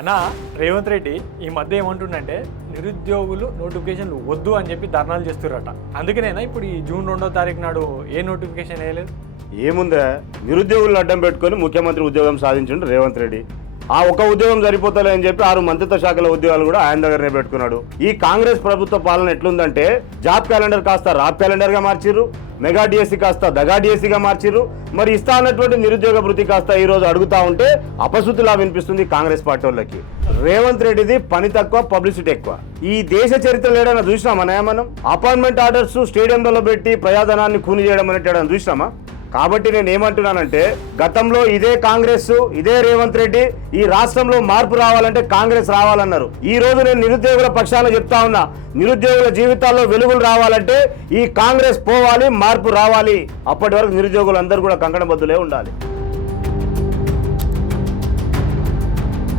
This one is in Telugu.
అన్న రేవంత్ రెడ్డి ఈ మధ్య ఏమంటుండంటే నిరుద్యోగులు నోటిఫికేషన్లు వద్దు అని చెప్పి ధర్నాలు చేస్తున్నారట. అందుకనేనా ఇప్పుడు ఈ జూన్ 2వ తారీఖు నాడు ఏ నోటిఫికేషన్ వేయలేదు? ఏముందా, నిరుద్యోగులను అడ్డం పెట్టుకొని ముఖ్యమంత్రి ఉద్యోగం సాధించిండు రేవంత్ రెడ్డి. ఆ ఒక్క ఉద్యోగం సరిపోతలే అని చెప్పి 6 మంత్రిత్వ శాఖల ఉద్యోగాలు కూడా ఆయన దగ్గరనే పెట్టుకున్నాడు. ఈ కాంగ్రెస్ ప్రభుత్వ పాలన ఎట్లుందంటే జాబ్ క్యాలెండర్ కాస్త రాబ్ క్యాలెండర్ గా మార్చిర్రు, మెగా డిఎస్సి కాస్త దగా డిఎస్సిగా మార్చిర్రు. మరి ఇస్తా అన్నటువంటి నిరుద్యోగ భృతి కాస్త ఈ రోజు అడుగుతా ఉంటే అపశృతిలా వినిపిస్తుంది కాంగ్రెస్ పార్టీ వాళ్ళకి. రేవంత్ రెడ్డిది పని తక్కువ, పబ్లిసిటీ ఎక్కువ. ఈ దేశ చరిత్రలో ఏడైనా చూసినామా మనం? అపాయింట్మెంట్ ఆర్డర్స్ స్టేడియంలలో పెట్టి ప్రజాధనాన్ని ఖూని చేయడం అనేది ఏదైనా చూసినామా? కాబట్టి నేను ఏమంటున్నానంటే, గతంలో ఇదే కాంగ్రెస్, ఇదే రేవంత్ రెడ్డి ఈ రాష్ట్రంలో మార్పు రావాలంటే కాంగ్రెస్ రావాలన్నారు. ఈ రోజు నేను నిరుద్యోగుల పక్షాన చెప్తా ఉన్నా, నిరుద్యోగుల జీవితాల్లో వెలుగులు రావాలంటే ఈ కాంగ్రెస్ పోవాలి, మార్పు రావాలి. అప్పటి వరకు నిరుద్యోగులు అందరూ కూడా కంకణబద్దులే ఉండాలి.